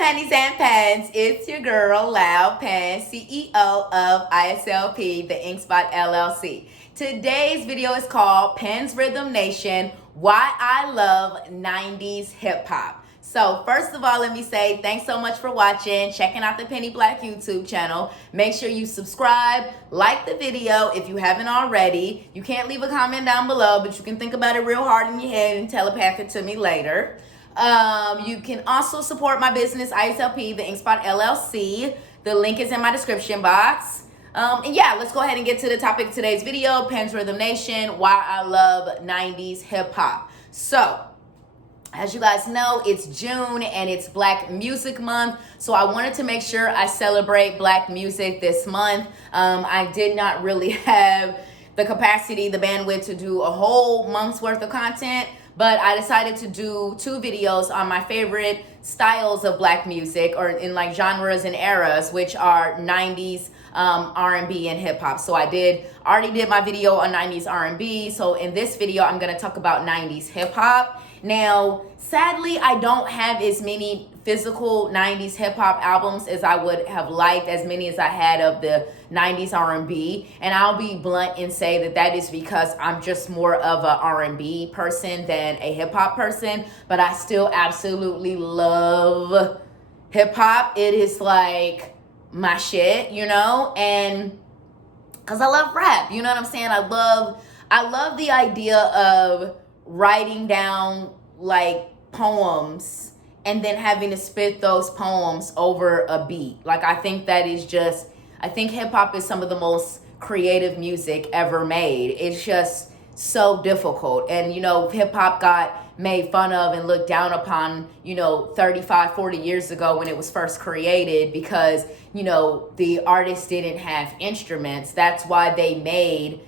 Pennies and Pens, it's your girl, Loud Pen, CEO of ISLP, the InkSpot LLC. Today's video is called Pens Rhythm Nation, Why I Love 90s Hip Hop. So first of all, let me say thanks so much for watching, checking out the Penny Black YouTube channel. Make sure you subscribe, like the video if you haven't already. You can't leave a comment down below, but you can think about it real hard in your head and telepath it to me later. You can also support my business, ISLP, the InkSpot LLC. The link is in my description box. And yeah, let's go ahead and get to the topic of today's video, Pens Rhythm Nation, Why I Love 90s Hip Hop. So, as you guys know, it's June and it's Black Music Month. So I wanted to make sure I celebrate Black music this month. I did not really have the capacity, the bandwidth to do a whole month's worth of content, but I decided to do 2 videos on my favorite styles of Black music, or in like genres and eras, which are 90s R&B and hip hop. So I already did my video on 90s R&B. So in this video, I'm going to talk about 90s hip hop. Now, sadly, I don't have as many physical 90s hip hop albums as I would have liked, as many as I had of the 90s R&B. And I'll be blunt and say that that is because I'm just more of a R&B person than a hip hop person. But I still absolutely love hip hop. It is like my shit, you know, and because I love rap, you know what I'm saying? I love the idea of writing down like poems and then having to spit those poems over a beat. Like, I think hip hop is some of the most creative music ever made. It's just so difficult. And, you know, hip hop got made fun of and looked down upon, you know, 35, 40 years ago when it was first created because, you know, the artists didn't have instruments. That's why they made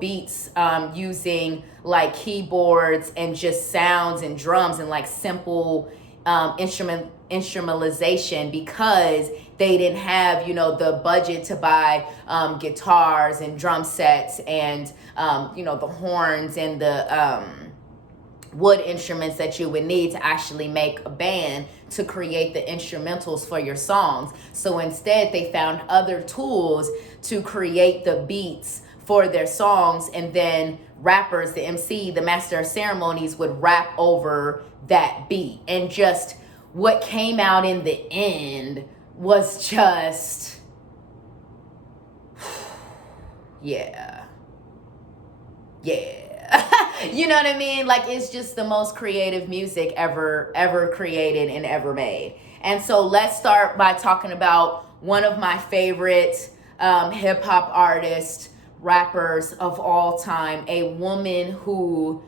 beats using like keyboards and just sounds and drums and like simple instrumentalization, because they didn't have, you know, the budget to buy guitars and drum sets and the horns and the wood instruments that you would need to actually make a band to create the instrumentals for your songs. So instead, they found other tools to create the beats for their songs, and then rappers, the MC, the master of ceremonies, would rap over that beat. And just what came out in the end was just, yeah. You know what I mean? Like, it's just the most creative music ever created and ever made. And so let's start by talking about one of my favorite hip hop artists, rappers of all time, a woman who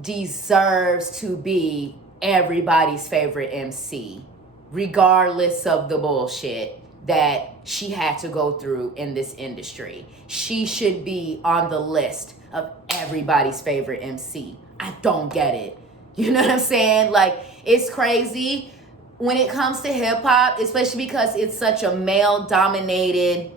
deserves to be everybody's favorite MC, regardless of the bullshit that she had to go through in this industry. She should be on the list of everybody's favorite MC. I don't get it. You know what I'm saying? Like, it's crazy when it comes to hip hop, especially because it's such a male dominated,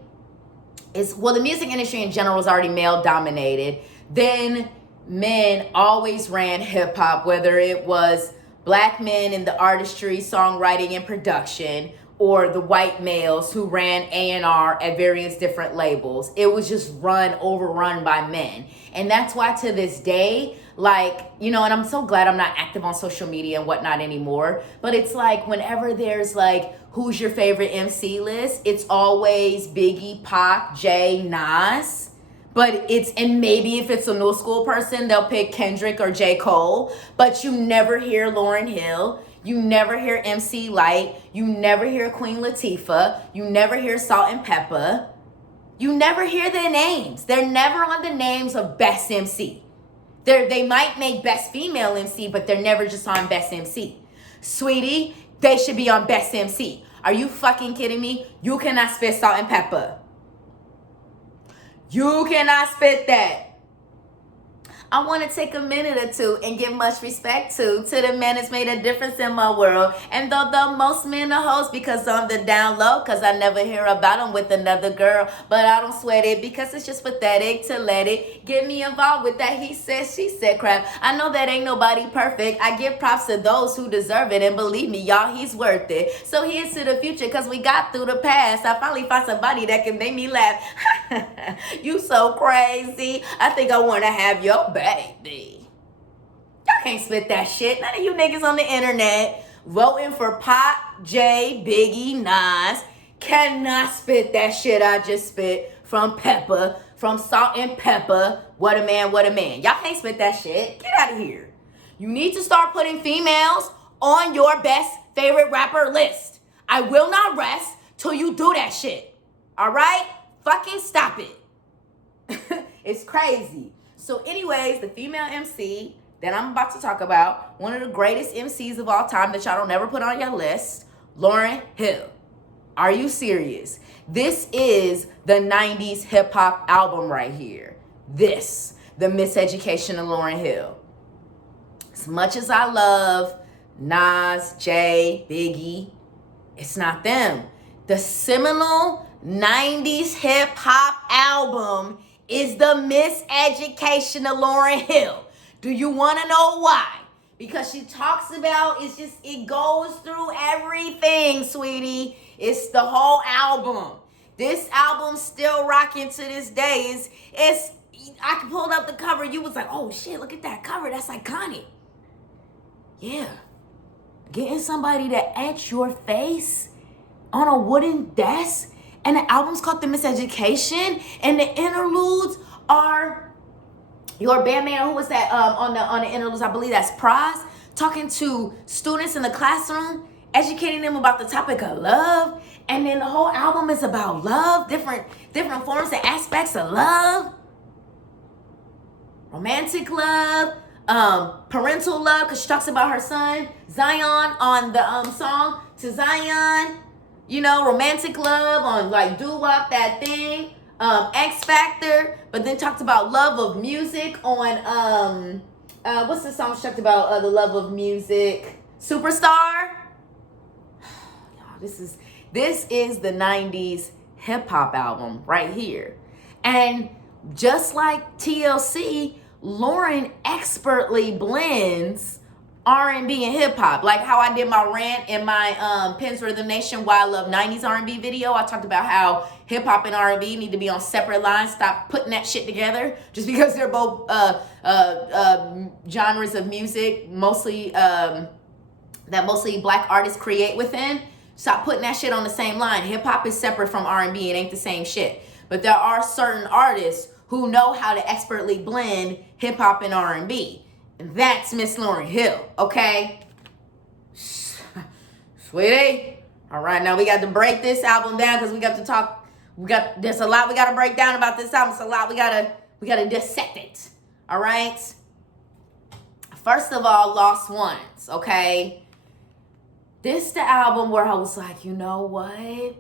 the music industry in general is already male dominated. Then men always ran hip hop, whether it was Black men in the artistry, songwriting, and production, or the white males who ran A&R at various different labels. It was just overrun by men. And that's why to this day, like, you know, and I'm so glad I'm not active on social media and whatnot anymore, but it's like whenever there's like, who's your favorite MC list, it's always Biggie, Pac, Jay, Nas. And maybe if it's a new school person, they'll pick Kendrick or J. Cole, but you never hear Lauryn Hill. You never hear MC Lyte. You never hear Queen Latifah. You never hear Salt and Pepper. You never hear their names. They're never on the names of Best MC. They might make Best Female MC, but they're never just on Best MC. Sweetie, they should be on Best MC. Are you fucking kidding me? You cannot spit Salt and Pepper. You cannot spit that. I want to take a minute or two and give much respect to the man that's made a difference in my world. And though most men are hoes because I'm the down low, because I never hear about them with another girl. But I don't sweat it because it's just pathetic to let it get me involved with that he said, she said crap. I know that ain't nobody perfect. I give props to those who deserve it. And believe me, y'all, he's worth it. So here's to the future because we got through the past. I finally found somebody that can make me laugh. You so crazy. I think I want to have your baby. Y'all can't spit that shit. None of you niggas on the internet voting for Pop, J, Biggie, Nas cannot spit that shit I just spit from Pepper, from Salt and Pepper. What a man, what a man. Y'all can't spit that shit. Get out of here. You need to start putting females on your best favorite rapper list. I will not rest till you do that shit. All right? Fucking stop it. It's crazy. So anyways, the female MC that I'm about to talk about, one of the greatest MCs of all time that y'all don't ever put on your list, Lauryn Hill. Are you serious? This is the 90s hip hop album right here. This, the Miseducation of Lauryn Hill. As much as I love Nas, Jay, Biggie, it's not them. The seminal 90s hip hop album is the Miseducation of Lauryn Hill. Do you want to know why? Because she talks about, it goes through everything, sweetie. It's the whole album. This album's still rocking to this day. I pulled up the cover. You was like, oh shit, look at that cover. That's iconic. Yeah. Getting somebody to etch your face on a wooden desk. And the album's called The Miseducation. And the interludes are your bandmate, who was that on the interludes? I believe that's Prize, talking to students in the classroom, educating them about the topic of love. And then the whole album is about love, different forms and aspects of love. Romantic love, parental love, because she talks about her son, Zion, on the song To Zion. You know, romantic love on like doo-wop, that thing. X Factor, but then talked about love of music on what's the song she talked about, the love of music, Superstar. This is the 90s hip hop album right here. And just like TLC, Lauryn expertly blends R&B and hip hop. Like how I did my rant in my Pennies Rhythm Nation Why I Love 90s R&B video. I talked about how hip hop and R&B need to be on separate lines. Stop putting that shit together just because they're both genres of music, mostly black artists create within. Stop putting that shit on the same line. Hip hop is separate from R&B. It ain't the same shit. But there are certain artists who know how to expertly blend hip hop and R&B. That's Miss Lauryn Hill, okay? Sweetie. All right, now we got to break this album down because we got to talk. There's a lot we got to break down about this album. It's a lot we gotta dissect it. All right. First of all, Lost Ones, okay? This the album where I was like, you know what?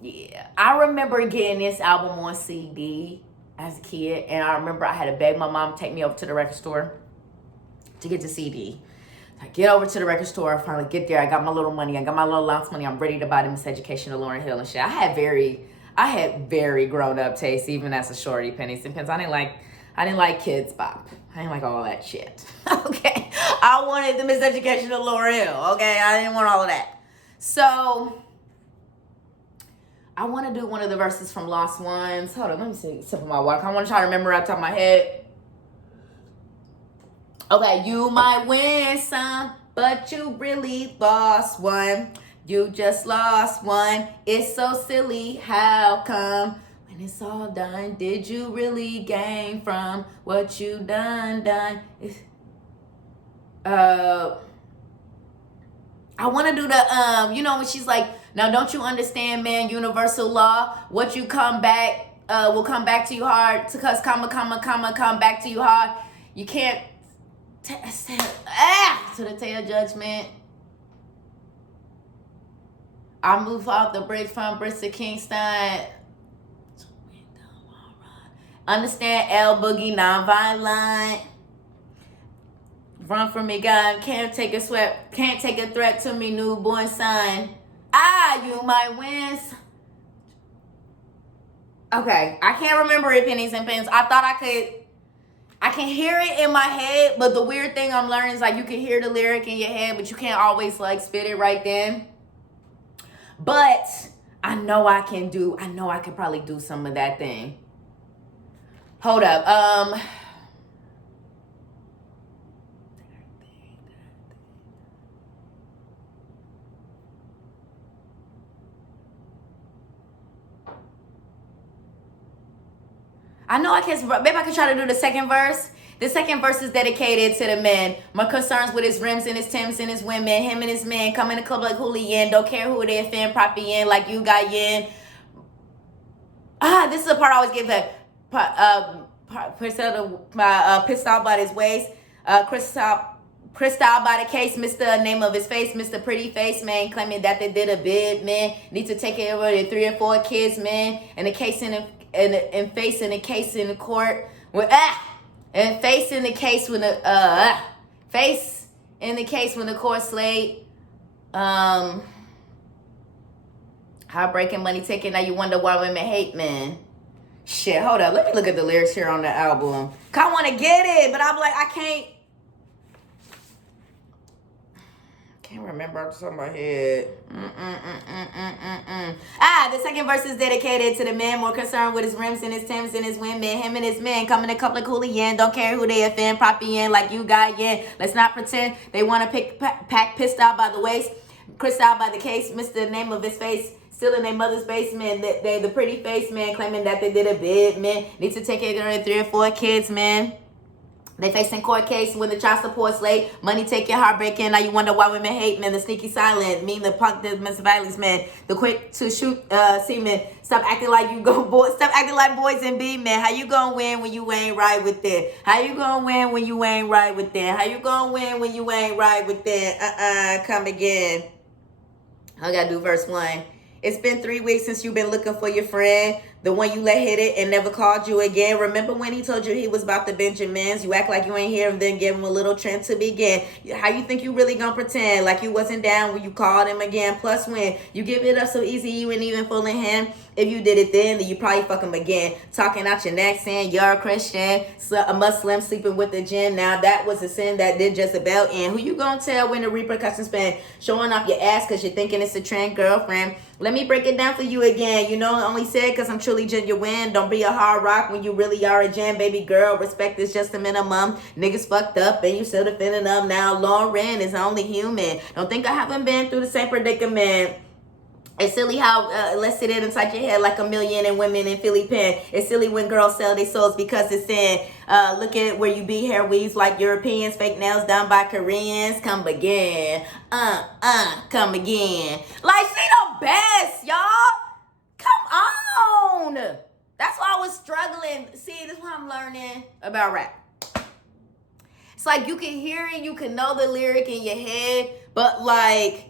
Yeah, I remember getting this album on CD as a kid, and I remember I had to beg my mom to take me over to the record store to get the CD. I get over to the record store, I finally get there, I got my little money, I got my little allowance money, I'm ready to buy the Miseducation of Lauryn Hill and shit. I had very grown up taste, even as a shorty, Pennies and Pins. I didn't like Kids Bop. I didn't like all that shit. Okay. I wanted the Miseducation of Lauryn Hill. Okay. I didn't want all of that. So I want to do one of the verses from Lost Ones. Hold on, let me see. Sip of my water. I want to try to remember right off the top of my head. Okay, you might win some, but you really lost one. You just lost one. It's so silly. How come? When it's all done, did you really gain from what you done? I want to do the when she's like, now don't you understand, man, universal law? What you come back will come back to you hard. Because come back to you hard. You can't to the day of judgment. I move off the bridge from Bristol to Kingston. Understand L Boogie, non-violent. Run from me, God. Can't take a threat to me, newborn son. You might win. Okay, I can't remember it, Pennies and Pens. I thought I could. I can hear it in my head, but the weird thing I'm learning is like you can hear the lyric in your head, but you can't always like spit it right then. But I know I can probably do some of that thing. Hold up. I know I can, maybe I can try to do the second verse. The second verse is dedicated to the men. My concerns with his rims and his Timbs and his women. Him and his men come in the club like hooligan. Don't care who they offend, proppy in like you got yin. This is the part I always give that. Pissed off by his waist. Crystal by the case, Mr. Name of his face, Mr. Pretty Face, man, claiming that they did a bid, man. Need to take care of their 3 or 4 kids, man. And the case and facing the case in the court with and facing the case when the face in the case when the court slayed. Heartbreaking, money taking. Now you wonder why women hate men. Shit, hold up. Let me look at the lyrics here on the album. I want to get it, but I'm like, I can't remember off the top of my head. The second verse is dedicated to the man more concerned with his rims and his Timbs and his women. Him and his men coming a couple of cooligan. Don't care who they offend, proppy in like you got yen. Let's not pretend they want to pack pissed out by the waist. Crissed by the case, Mr. Name of his face. Still in their mother's basement. They the pretty face, man, claiming that they did a bid, man. Need to take care of their 3 or 4 kids, man. They facing court case when the child support's late. Money take your heart breaking. Now you wonder why women hate men. The sneaky silent, mean the punk, the domestic violence man. The quick to shoot semen. Stop acting like you go boys. Stop acting like boys and be men. How you gonna win when you ain't right with it? How you gonna win when you ain't right with it? How you gonna win when you ain't right with it? Come again. I gotta do verse 1. It's been 3 weeks since you've been looking for your friend. The one you let hit it and never called you again. Remember when he told you he was about the Benjamins? You act like you ain't here and then give him a little trend to begin. How you think you really gonna pretend like you wasn't down when you called him again? Plus when you give it up so easy you ain't even fooling him. If you did it then you probably fuck him again. Talking out your neck saying you're a Christian. A Muslim sleeping with the jinn. Now that was a sin that did just about end. Who you gonna tell when the repercussions been showing off your ass because you're thinking it's a trend, girlfriend? Let me break it down for you again. You know, I only said because I'm truly genuine. Don't be a hard rock when you really are a gem, baby girl. Respect is just a minimum. Niggas fucked up and you still defending them. Now Lauren is only human. Don't think I haven't been through the same predicament. It's silly how let's sit it inside your head like a million and women in Philly pen. It's silly when girls sell their souls because it's in. Look at where you be, hair weaves like Europeans, fake nails done by Koreans. Come again, come again. Like she the best, y'all. Come on. That's why I was struggling. See, this is what I'm learning about rap. It's like you can hear it, you can know the lyric in your head, but like,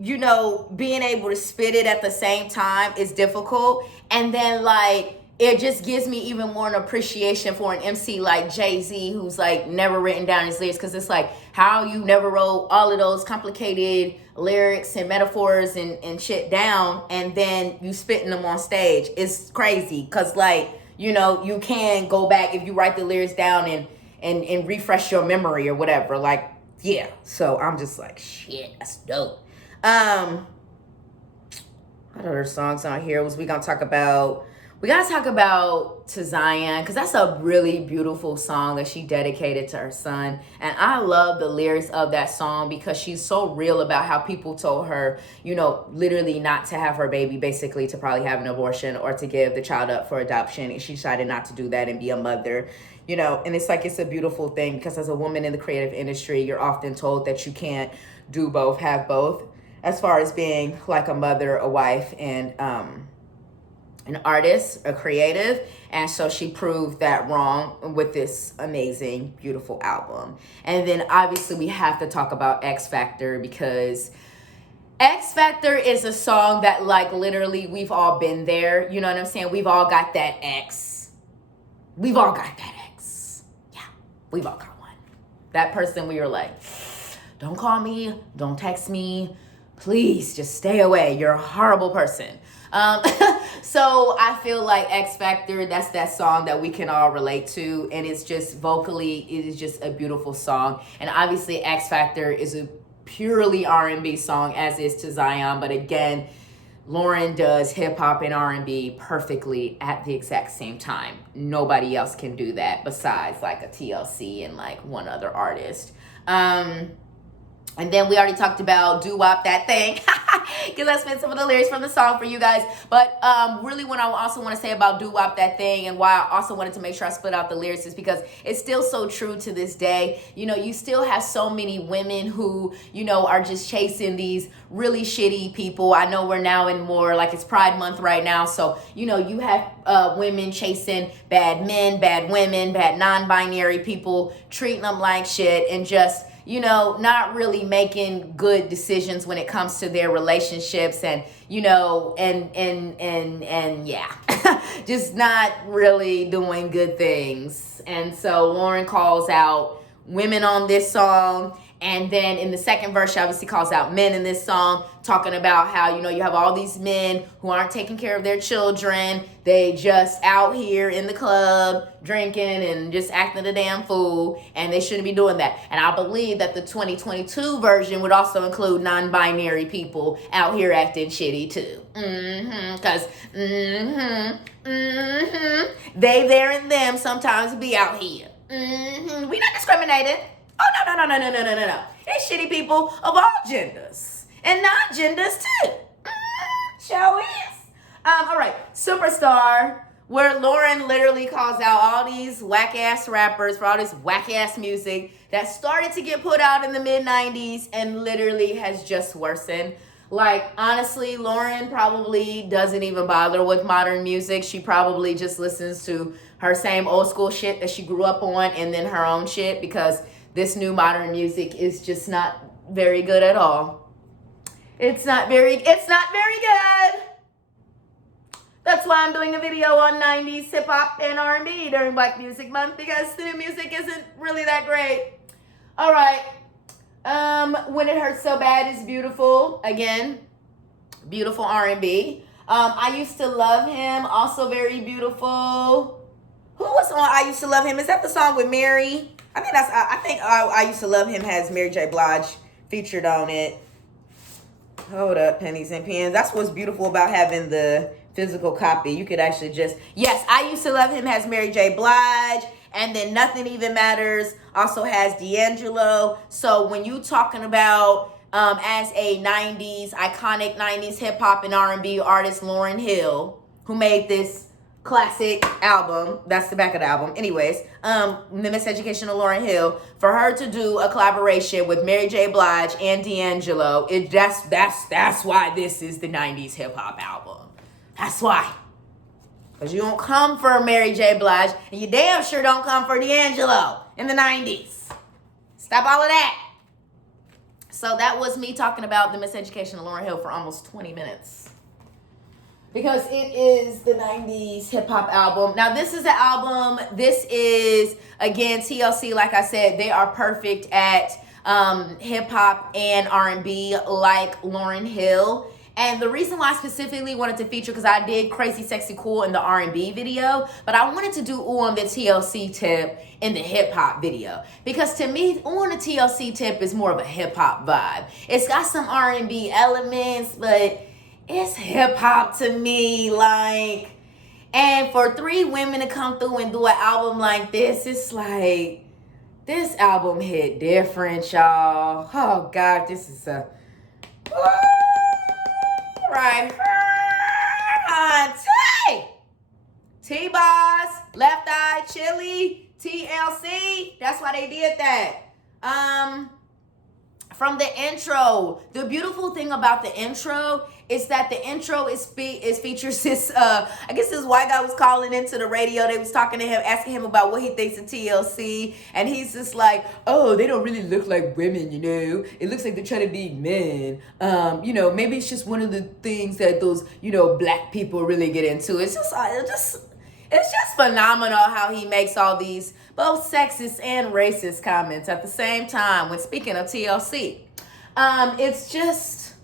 you know, being able to spit it at the same time is difficult. And then like, it just gives me even more an appreciation for an MC like Jay-Z, who's like never written down his lyrics. Cause it's like, how you never wrote all of those complicated lyrics and metaphors and shit down. And then you spitting them on stage. It's crazy. Cause like, you know, you can go back if you write the lyrics down and refresh your memory or whatever. Like, yeah. So I'm just like, shit, that's dope. What other songs on here we gotta talk about? We gotta talk about To Zion, because that's a really beautiful song that she dedicated to her son. And I love the lyrics of that song because she's so real about how people told her, you know, literally not to have her baby, basically to probably have an abortion or to give the child up for adoption. And she decided not to do that and be a mother, you know. And it's like, it's a beautiful thing because as a woman in the creative industry, you're often told that you can't do both, have both, as far as being like a mother, a wife, and an artist, a creative. And so she proved that wrong with this amazing, beautiful album. And then obviously we have to talk about X Factor, because X Factor is a song that like literally we've all been there. You know what I'm saying? We've all got that X. we've all got that ex. Yeah, we've all got one. That person we were like, don't call me, don't text me, please just stay away. You're a horrible person. So I feel like X Factor, that's that song that we can all relate to. And it's just vocally, it is just a beautiful song. And obviously X Factor is a purely R&B song, as is To Zion. But again, Lauren does hip hop and R&B perfectly at the exact same time. Nobody else can do that besides like a TLC and like one other artist. And then we already talked about Doo Wop That Thing, because I spent some of the lyrics from the song for you guys. But really what I also want to say about Doo Wop That Thing, and why I also wanted to make sure I split out the lyrics, is because it's still so true to this day. You know, you still have so many women who, you know, are just chasing these really shitty people. I know we're now in more, like it's Pride Month right now. So, you know, you have women chasing bad men, bad women, bad non-binary people, treating them like shit, and just, you know, not really making good decisions when it comes to their relationships, and, you know, and yeah, just not really doing good things. And so Lauren calls out women on this song. And then in the second verse, she obviously calls out men in this song, talking about how, you know, you have all these men who aren't taking care of their children. They just out here in the club drinking and just acting a damn fool, and they shouldn't be doing that. And I believe that the 2022 version would also include non-binary people out here acting shitty too. Because they, there, and them sometimes be out here. We not discriminating. Oh, no. It's shitty people of all genders and non-genders too. Show is. All right, Superstar, where Lauren literally calls out all these whack-ass rappers for all this whack-ass music that started to get put out in the mid-90s and literally has just worsened. Like, honestly, Lauren probably doesn't even bother with modern music. She probably just listens to her same old school shit that she grew up on, and then her own shit, because this new modern music is just not very good at all. It's not very good. That's why I'm doing a video on 90s hip hop and R&B during Black Music Month, because the new music isn't really that great. All right. When It Hurts So Bad is beautiful. Again, beautiful R&B. I Used to Love Him, also very beautiful. Who was on I Used to Love Him? Is that the song with Mary? I think I Used to Love Him has Mary J. Blige featured on it. Hold up, Pennies and Pens. That's what's beautiful about having the physical copy. You could actually just, yes, I Used to Love Him has Mary J. Blige, and then Nothing Even Matters also has D'Angelo. So when you talking about as a 90s, iconic 90s hip hop and R&B artist, Lauryn Hill, who made this classic album, that's the back of the album, anyways, the Miseducation of Lauryn Hill, for her to do a collaboration with Mary J. Blige and D'Angelo, that's why this is the 90s hip hop album. That's why. Because you don't come for Mary J. Blige, and you damn sure don't come for D'Angelo in the 90s. Stop all of that. So that was me talking about the Miseducation of Lauryn Hill for almost 20 minutes. Because it is the 90s hip-hop album. Now, this is the album. This is, again, TLC, like I said, they are perfect at hip-hop and R&B like Lauryn Hill. And the reason why I specifically wanted to feature, because I did Crazy Sexy Cool in the R&B video, but I wanted to do Ooh on the TLC tip in the hip-hop video. Because to me, Ooh on the TLC tip is more of a hip-hop vibe. It's got some R&B elements, but it's hip-hop to me, like, and for 3 women to come through and do an album like this, it's like, this album hit different, y'all. Oh, God, this is a, right, T-Boss, Left Eye, Chili, TLC, that's why they did that. From the intro, the beautiful thing about the intro is that the intro is features this, I guess this white guy was calling into the radio. They was talking to him, asking him about what he thinks of TLC. And he's just like, oh, they don't really look like women, you know. It looks like they're trying to be men. You know, maybe it's just one of the things that those, you know, black people really get into. It's just It's just phenomenal how he makes all these both sexist and racist comments at the same time when speaking of TLC. It's just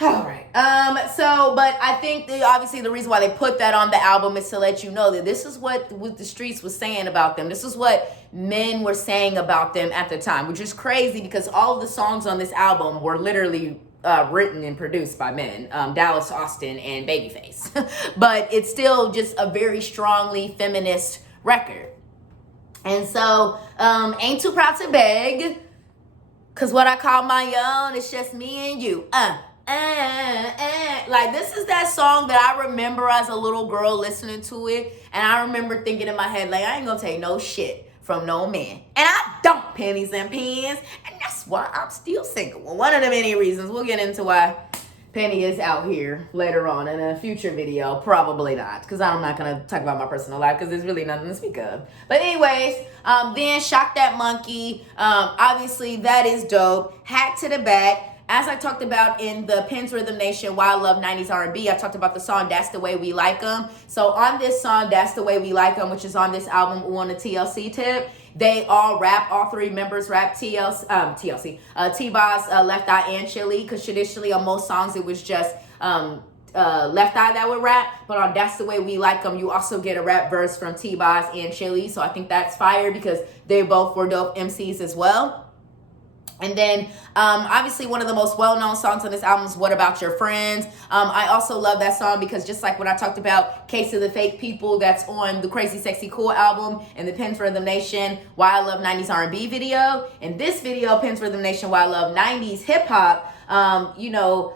all right. But I think obviously the reason why they put that on the album is to let you know that this is what the streets was saying about them. This is what men were saying about them at the time, which is crazy because all of the songs on this album were literally written and produced by men, Dallas Austin and Babyface. But it's still just a very strongly feminist record. And so, ain't too proud to beg, because what I call my own is just me and you. Like, this is that song that I remember as a little girl listening to it, and I remember thinking in my head, like, I ain't gonna take no shit from no man. And I don't, Pennies and Pens, and that's why I'm still single. Well, one of the many reasons. We'll get into why Penny is out here later on in a future video. Probably not, because I'm not going to talk about my personal life, because there's really nothing to speak of. But anyways, then Shock That Monkey. Obviously, that is dope. Hack to the Back. As I talked about in the Pen's Rhythm Nation, Why I Love 90s R&B, I talked about the song That's the Way We Like 'Em. So on this song, That's the Way We Like 'Em, which is on this album, on the TLC tip, they all rap, all three members rap T-Boz, Left Eye, and Chili, because traditionally on most songs it was just Left Eye that would rap, but on That's the Way We Like 'Em, you also get a rap verse from T-Boz and Chili, so I think that's fire because they both were dope MCs as well. And then, obviously, one of the most well-known songs on this album is What About Your Friends? I also love that song because just like when I talked about Case of the Fake People, that's on the Crazy Sexy Cool album and the Pen's Rhythm Nation, Why I Love 90s R&B video. In this video, Pen's Rhythm Nation, Why I Love 90s Hip Hop,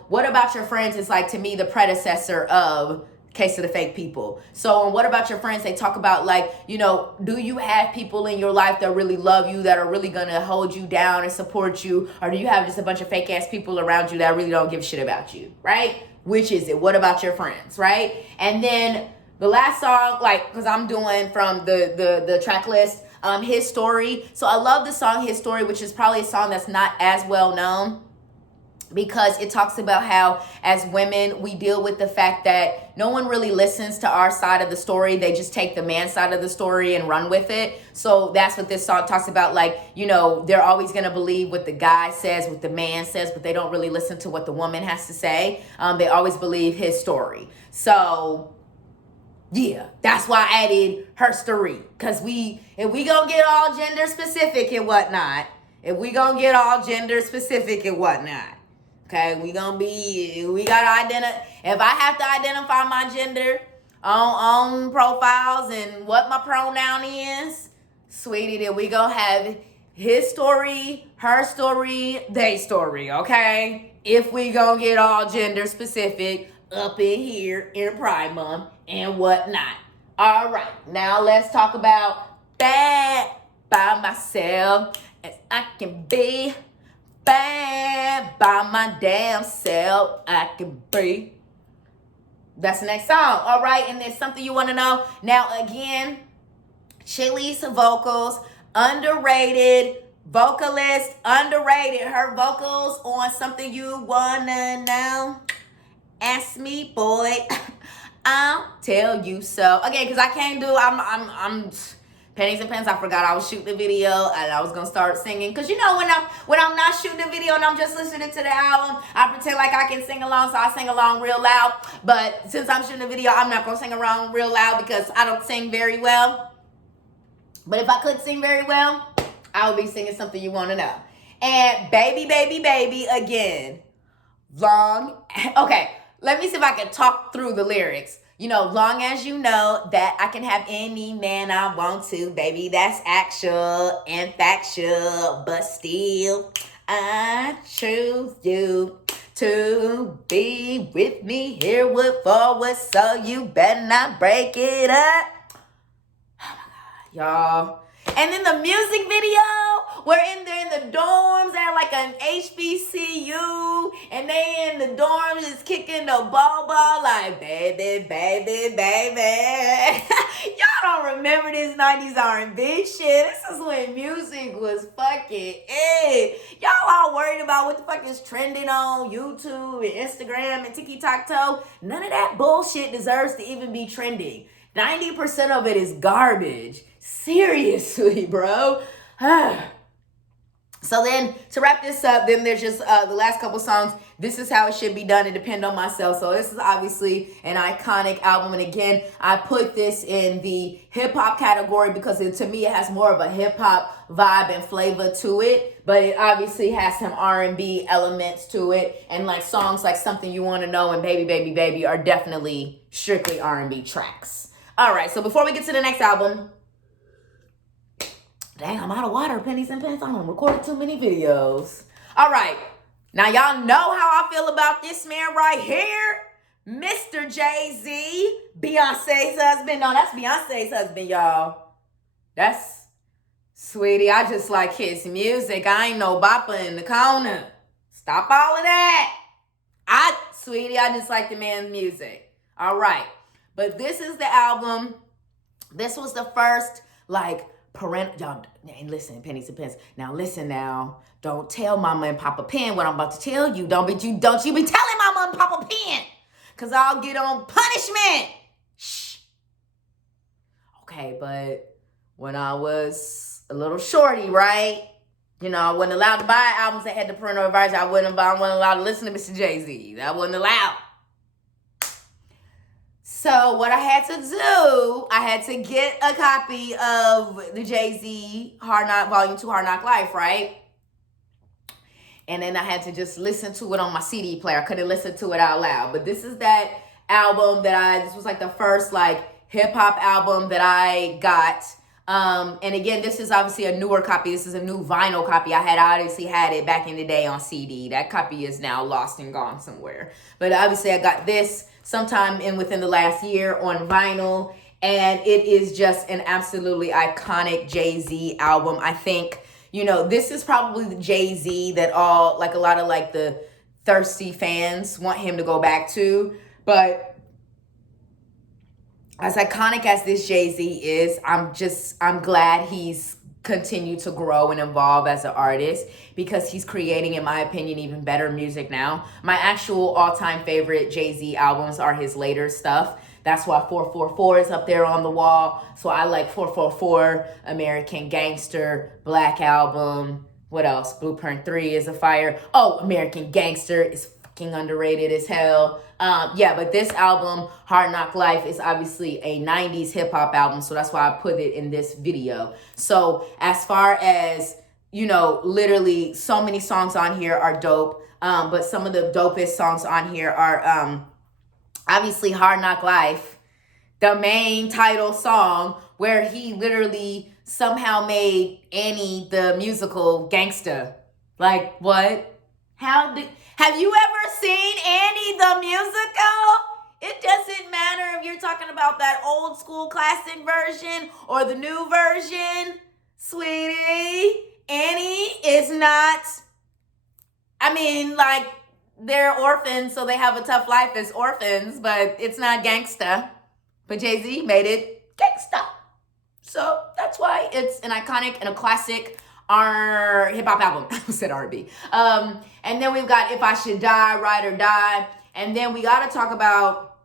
What About Your Friends is like, to me, the predecessor of Case of the Fake People. So on What About Your Friends, they talk about, like, do you have people in your life that really love you, that are really gonna hold you down and support you, or do you have just a bunch of fake ass people around you that really don't give a shit about you, right? Which is it? What about your friends, right? And then the last song, like, because I'm doing from the track list, His Story. So I love the song His Story, which is probably a song that's not as well known, because it talks about how as women we deal with the fact that no one really listens to our side of the story. They just take the man's side of the story and run with it. So that's what this song talks about. Like, they're always going to believe what the guy says, what the man says, but they don't really listen to what the woman has to say. They always believe his story. So yeah, that's why I added her story, because if we gonna get all gender specific and whatnot, okay, we gotta identify. If I have to identify my gender on profiles and what my pronoun is, sweetie, then we gonna have his story, her story, they story, okay? If we gonna get all gender specific up in here in Pride Month and whatnot. All right, now let's talk about Bad by Myself as I Can Be. Bad by my damn self, I can be. That's the next song. All right, and there's something you want to know. Now, again, Chili's vocals, underrated vocalist, underrated. Her vocals on Something You Wanna Know. Ask me, boy. I'll tell you so. Again, because I can't do. I'm. Pennies and Pens, I forgot I was shooting the video and I was gonna start singing. Because when I'm not shooting the video and I'm just listening to the album, I pretend like I can sing along, so I sing along real loud. But since I'm shooting the video, I'm not gonna sing along real loud because I don't sing very well. But if I could sing very well, I would be singing Something You Wanna Know. And Baby, Baby, Baby, again. Okay, let me see if I can talk through the lyrics. Long as you know that I can have any man I want to, baby, that's actual and factual, but still, I choose you to be with me hereward forward, so you better not break it up. Oh my God, y'all. And then the music video, they're in the dorms at like an HBCU, and they in the dorms just kicking singing the ball like, baby, baby, baby. Y'all don't remember this 90s R&B shit. This is when music was fucking it. Y'all all worried about what the fuck is trending on YouTube and Instagram and TikTok. None of that bullshit deserves to even be trending. 90% of it is garbage. Seriously, bro. So then, to wrap this up, then there's just the last couple songs. This is how it should be done. It depends on myself. So this is obviously an iconic album. And again, I put this in the hip-hop category because to me, it has more of a hip-hop vibe and flavor to it. But it obviously has some R&B elements to it. And like songs like Something You Want to Know and Baby, Baby, Baby are definitely strictly R&B tracks. All right, so before we get to the next album... Dang, I'm out of water, Pennies and Pens. I'm recording too many videos. All right. Now, y'all know how I feel about this man right here. Mr. Jay-Z, Beyonce's husband. No, that's Beyonce's husband, y'all. That's, sweetie, I just like his music. I ain't no bopper in the corner. Stop all of that. Sweetie, I just like the man's music. All right. But this is the album. This was the first, like, y'all, and listen, Pennies and Pens. Now listen now. Don't tell Mama and Papa Pen what I'm about to tell you. Don't you be telling Mama and Papa Pen. Cause I'll get on punishment. Shh. Okay, but when I was a little shorty, right? You know, I wasn't allowed to buy albums that had the parental advisory. I wasn't allowed to listen to Mr. Jay-Z. That wasn't allowed. So what I had to do, I had to get a copy of the Jay-Z Volume 2 Hard Knock Life, right? And then I had to just listen to it on my CD player. I couldn't listen to it out loud. But this is that album this was like the first like hip hop album that I got. And again, this is obviously a newer copy. This is a new vinyl copy. I obviously had it back in the day on CD. That copy is now lost and gone somewhere. But obviously I got this sometime within the last year on vinyl, and it is just an absolutely iconic Jay-Z album. I think, you know, this is probably the Jay-Z that a lot of like the thirsty fans want him to go back to. But as iconic as this Jay-Z is, I'm glad he's continued to grow and evolve as an artist, because he's creating, in my opinion, even better music now. My actual all-time favorite Jay-Z albums are his later stuff. That's why 444 is up there on the wall. So I like 444, American Gangster, Black Album. What else? Blueprint 3 is a fire. Oh, American Gangster is fucking underrated as hell. Yeah, but this album, Hard Knock Life, is obviously a 90s hip-hop album, so that's why I put it in this video. So as far as, you know, literally so many songs on here are dope, but some of the dopest songs on here are obviously Hard Knock Life, the main title song, where he literally somehow made Annie the musical gangsta. Like, what? Have you ever seen Annie the musical? It doesn't matter if you're talking about that old school classic version or the new version. Sweetie, Annie is not, I mean, like, they're orphans, so they have a tough life as orphans, but it's not gangsta. But Jay-Z made it gangsta. So that's why it's an iconic and a classic hip-hop album. I said R&B. And then we've got If I Should Die, Ride or Die. And then we got to talk about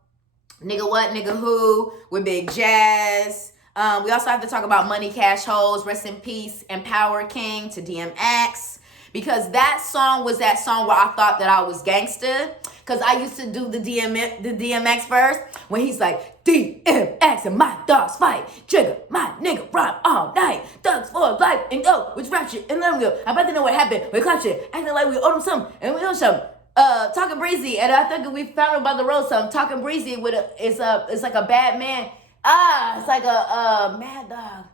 Nigga What, Nigga Who with Big Jazz. We also have to talk about Money Cash Hoes, Rest in Peace, and Power King to DMX. Because that song was that song where I thought that I was gangsta. Because I used to do the DMX verse when he's like, DMX and my dogs fight. Trigger, my nigga rhyme all night. Thugs for life and go with ratchet and let them go. I'm about to know what happened. We clutch it, acting like we owe them something and we owe something. Talking breezy, and I think we found out about the road something. Talking breezy it's like a bad man. It's like a mad dog.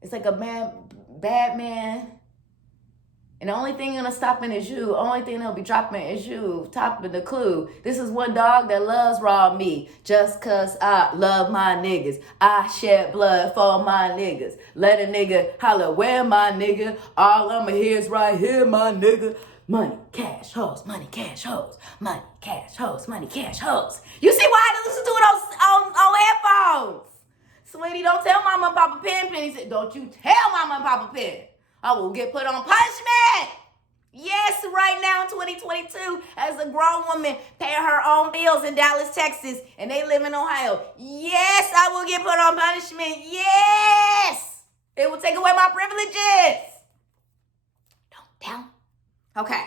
It's like a bad man. And the only thing gonna stop in is you. Only thing that'll be dropping is you. Topping the clue. This is one dog that loves raw meat. Just cause I love my niggas. I shed blood for my niggas. Let a nigga holler, where my nigga? All I'ma hear is right here, my nigga. Money, cash, hoes, money, cash, hoes, money, cash, hoes, money, cash, hoes. You see why I had to listen to it on headphones? Sweetie, don't tell Mama and Papa Pen. Penny said, don't you tell Mama and Papa Pen. I will get put on punishment. Yes, right now in 2022, as a grown woman paying her own bills in Dallas, Texas, and they live in Ohio. Yes, I will get put on punishment. Yes. It will take away my privileges. Don't tell. Okay.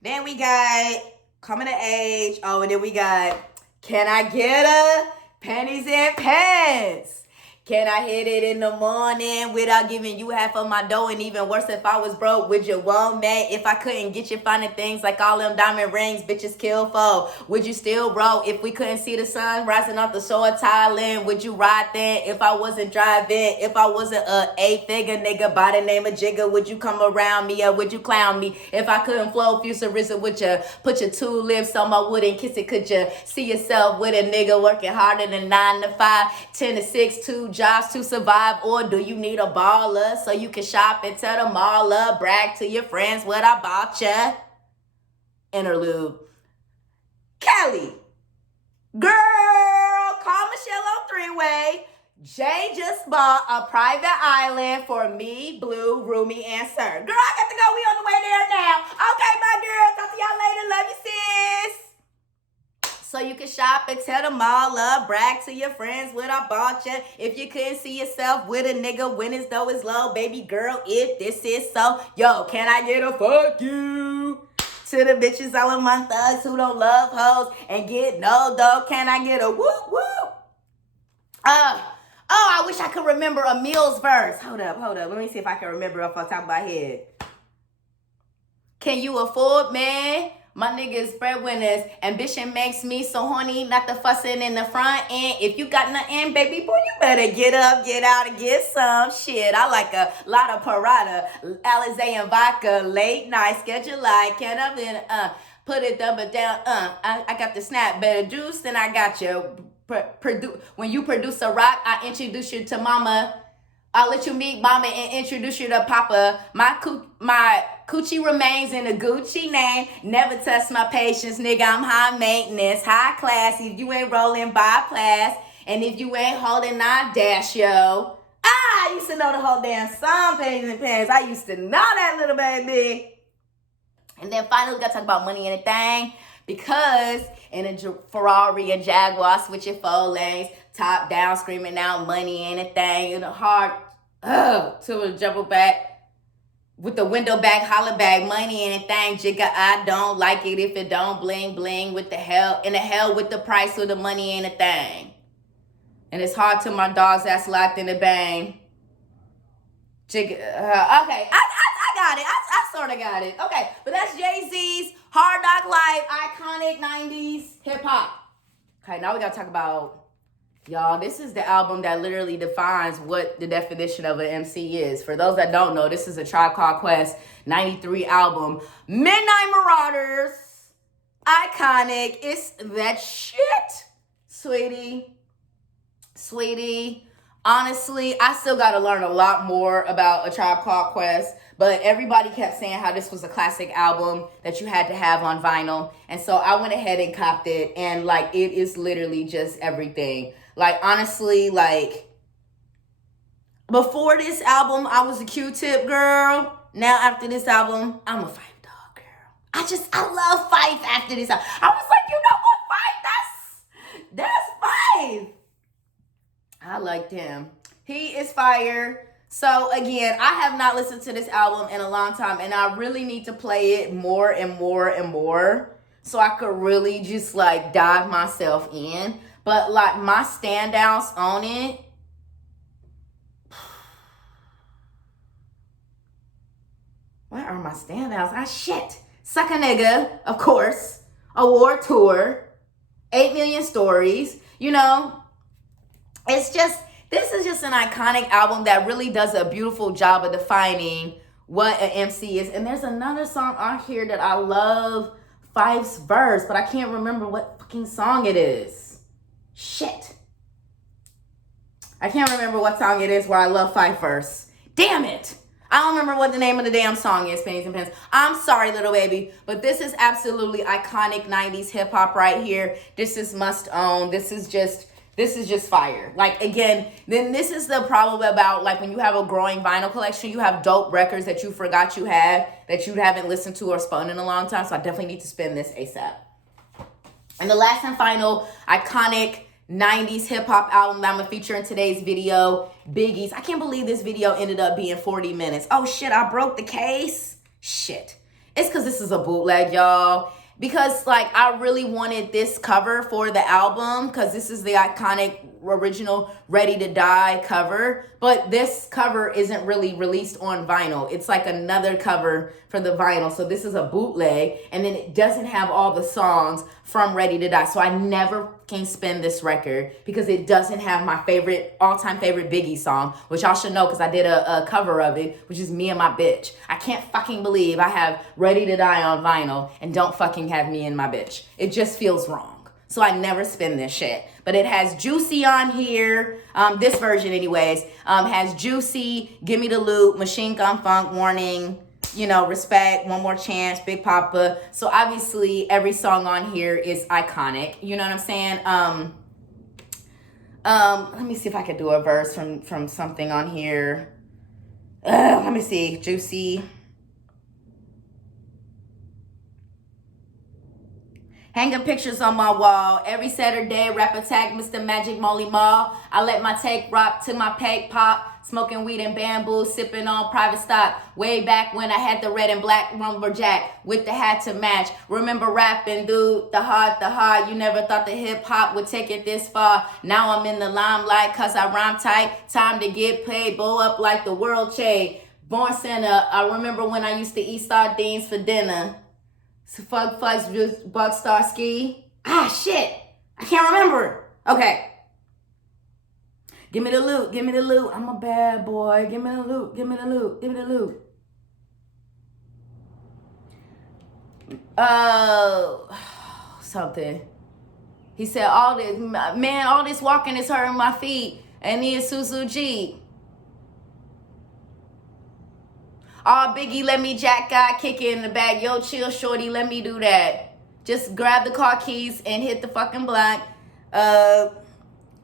Then we got coming to age. Oh, and then we got, can I get a pennies and pens? Can I hit it in the morning without giving you half of my dough? And even worse, if I was broke, would you want me? If I couldn't get you finding things like all them diamond rings bitches kill for, would you still broke? If we couldn't see the sun rising off the shore of Thailand, would you ride then? If I wasn't driving, if I wasn't a 8-figure nigga by the name of Jigga, would you come around me or would you clown me? If I couldn't flow futurist, would you put your 2 lips on my wood and kiss it? Could you see yourself with a nigga working harder than 9 to 5, 10 to 6, 2 jobs to survive? Or do you need a baller so you can shop and tell them all up, brag to your friends what I bought ya? Interlude. Kelly, girl, call Michelle on 3-way. Jay just bought a private island for me, Blue, Rumi, and Sir. Girl, I got to go. We on the way there now. Okay, my girl. Talk to y'all later. Love you, sis. So you can shop and tell them all up, brag to your friends what I bought you. If you couldn't see yourself with a nigga when his dough is low, baby girl, if this is so, yo, can I get a fuck you? To the bitches, all of my thugs who don't love hoes and get no dough, can I get a whoop whoop? I wish I could remember a Mills verse. Hold up. Let me see if I can remember off the top of my head. Can you afford, man? My niggas breadwinners. Ambition makes me so horny, not the fussing in the front end. If you got nothing, baby boy, you better get up, get out, and get some shit. I like a lot of parada, Alizé and vodka, late night schedule like, can I been, put it up and down, I got the snap, better juice than I got you. When you produce a rock, I introduce you to mama. I'll let you meet mama and introduce you to papa. My coochie remains in a Gucci name. Never touch my patience, nigga. I'm high maintenance, high class. If you ain't rolling by class, and if you ain't holding, I dash yo. I used to know the whole damn song, Pennies and Pens. I used to know that, little baby. And then finally, we gotta talk about money and a thing. Because in a Ferrari and Jaguar, switching 4 lanes, top down, screaming out money and a thing, in a hard, to a jumble back, with the window back, holler back, money and a thing, jigga, I don't like it if it don't bling bling, with the hell, in the hell with the price of the money and a thing. And it's hard till my dog's ass locked in the bang. Jigga, okay, I got it, I sort of got it. Okay, but that's Jay-Z's Hard Knock Life, iconic 90s hip-hop. Okay, now we got to talk about, y'all, this is the album that literally defines what the definition of an MC is. For those that don't know, this is a Tribe Called Quest 93 album. Midnight Marauders, iconic. It's that shit, sweetie. Honestly, I still got to learn a lot more about A Tribe Called Quest, but everybody kept saying how this was a classic album that you had to have on vinyl, and so I went ahead and copped it, and, like, it is literally just everything. Like, honestly, like, before this album, I was a Q-Tip girl. Now, after this album, I'm a Phife dog girl. I love Phife after this album. I was like, you know what, Phife? That's Phife. I liked him. He is fire. So again, I have not listened to this album in a long time, and I really need to play it more and more so I could really just like dive myself in. But like my standouts on it, what are my standouts? Shit. Suck a Nigga, of course. Award Tour. 8 Million Stories. You know, this is just an iconic album that really does a beautiful job of defining what an MC is. And there's another song on here that I love, Phife's verse, but I can't remember what fucking song it is. Shit. I can't remember what song it is where I love Phife verse. Damn it. I don't remember what the name of the damn song is, Pennies and Pens. I'm sorry, little baby, but this is absolutely iconic 90s hip hop right here. This is must own. This is just fire. Like, again, then this is the problem about, like, when you have a growing vinyl collection, you have dope records that you forgot you had, that you haven't listened to or spun in a long time. So I definitely need to spin this ASAP. And the last and final iconic 90s hip hop album that I'm gonna feature in today's video, Biggie's. I can't believe this video ended up being 40 minutes. Oh shit, I broke the case. Shit. It's because this is a bootleg, y'all. Because, like, I really wanted this cover for the album because this is the iconic original Ready to Die cover. But this cover isn't really released on vinyl. It's like another cover for the vinyl. So this is a bootleg. And then it doesn't have all the songs from Ready to Die. So I never can spin this record because it doesn't have my favorite, all-time favorite Biggie song, which y'all should know because I did a cover of it, which is Me and My Bitch. I can't fucking believe I have Ready to Die on vinyl and don't fucking have Me and My Bitch. It just feels wrong. So I never spin this shit. But it has Juicy on here. This version anyways. Has Juicy, Gimme the Loot, Machine Gun Funk, Warning, you know, Respect, One More Chance, Big Papa. So obviously every song on here is iconic. You know what I'm saying? Let me see if I could do a verse from something on here. Let me see. Juicy. Hanging pictures on my wall. Every Saturday, rap attack, Mr. Magic Molly Mall. I let my take rock to my peg pop. Smoking weed and bamboo, sipping on private stock. Way back when I had the red and black lumberjack with the hat to match. Remember rapping, dude, the hard. You never thought the hip hop would take it this far. Now I'm in the limelight cause I rhyme tight. Time to get paid, blow up like the world trade. Born sinner, I remember when I used to eat sardines for dinner. Fudge, just Bug Star Ski. Ah, shit. I can't remember. Okay. Give me the loot. Give me the loot. I'm a bad boy. Give me the loot. Give me the loot. Give me the loot. Something. He said, all this walking is hurting my feet. And he is Susu G. Oh, Biggie, let me jack guy kick it in the back. Yo, chill, shorty, let me do that. Just grab the car keys and hit the fucking block.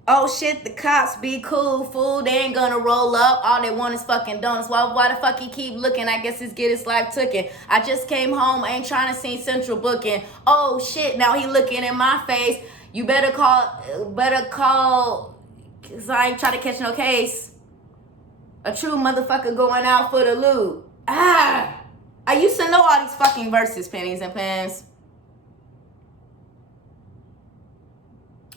Oh, shit, the cops be cool, fool. They ain't gonna roll up. All they want is fucking donuts. Why the fuck he keep looking? I guess he's get his life tooken. I just came home. I ain't trying to see Central booking. Oh, shit, now he looking in my face. You better call, because I ain't trying to catch no case. A true motherfucker going out for the loot. I used to know all these fucking verses, Pennies and Pens.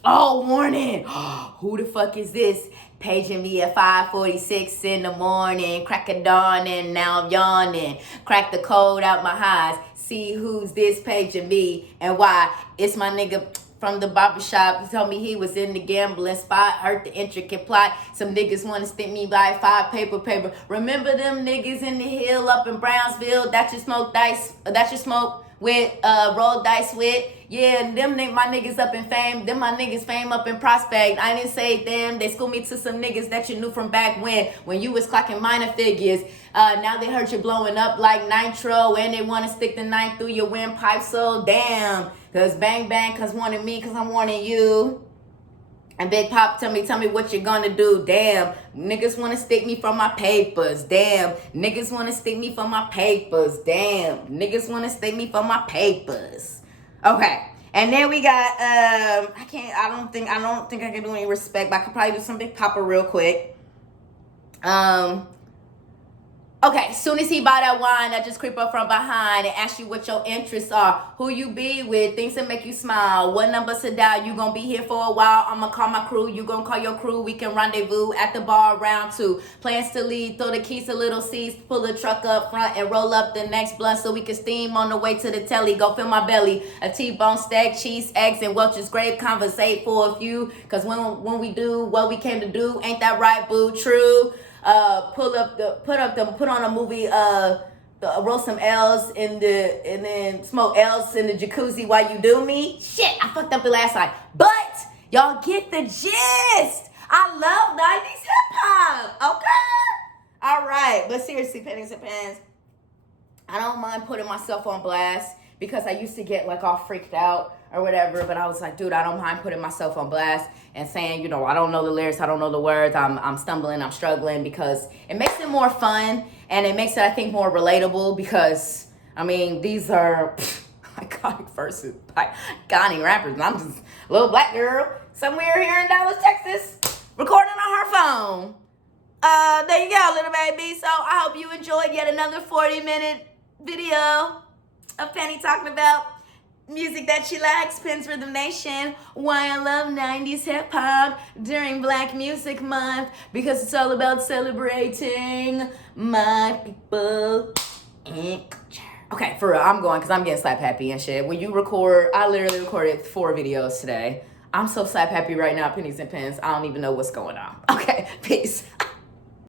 Oh, warning. Who the fuck is this? Paging me at 5:46 in the morning. Crack of dawn and now I'm yawning. Crack the code out my eyes. See who's this paging me and why. It's my nigga from the barbershop. He told me he was in the gambling spot. Heard the intricate plot. Some niggas want to stick me by 5 paper. Remember them niggas in the hill up in Brownsville that you smoke dice, that you smoke with, roll dice with? Yeah, my niggas up in fame. Them my niggas fame up in Prospect. I didn't say them. They schooled me to some niggas that you knew from back when you was clocking minor figures. Now they heard you blowing up like nitro and they want to stick the knife through your windpipe. So damn. Cause bang bang, cause wanting me, cause I'm wanting you. And Big Pop tell me what you gonna do. Damn, niggas wanna stick me for my papers. Damn, niggas wanna stick me for my papers. Damn, niggas wanna stick me for my papers. Okay, and then we got I don't think I can do any Respect, but I could probably do some Big Papa real quick. Okay, soon as he buy that wine, I just creep up from behind and ask you what your interests are. Who you be with, things that make you smile. What numbers to dial, you gonna be here for a while. I'ma call my crew, you gonna call your crew. We can rendezvous at the bar round 2. Plans to lead, throw the keys to little C's. Pull the truck up front and roll up the next blunt so we can steam on the way to the telly. Go fill my belly, a T-bone steak, cheese, eggs, and Welch's grape. Conversate for a few, cause when we do what we came to do, ain't that right, boo? True. Put on a movie, roll some L's and then smoke L's in the jacuzzi while you do me. Shit, I fucked up the last time. But y'all get the gist. I love 90s hip hop. All right, but seriously, Pennies and Pens, I don't mind putting myself on blast because I used to get like all freaked out or whatever, but I was like, dude, I don't mind putting myself on blast and saying, you know, I don't know the lyrics, I don't know the words, I'm stumbling, I'm struggling, because it makes it more fun and it makes it, I think, more relatable, because, I mean, these are iconic verses by iconic rappers, and I'm just a little black girl somewhere here in Dallas, Texas, recording on her phone. There you go, little baby. So I hope you enjoyed yet another 40-minute video of Penny talking about music that she likes, Penn's Rhythm Nation, why I love 90s hip hop during Black Music Month, because it's all about celebrating my people and culture. Okay, for real, I'm going because I'm getting slap happy and shit. When you record, I literally recorded 4 videos today. I'm so slap happy right now, Pennies and Pens. I don't even know what's going on. Okay, peace.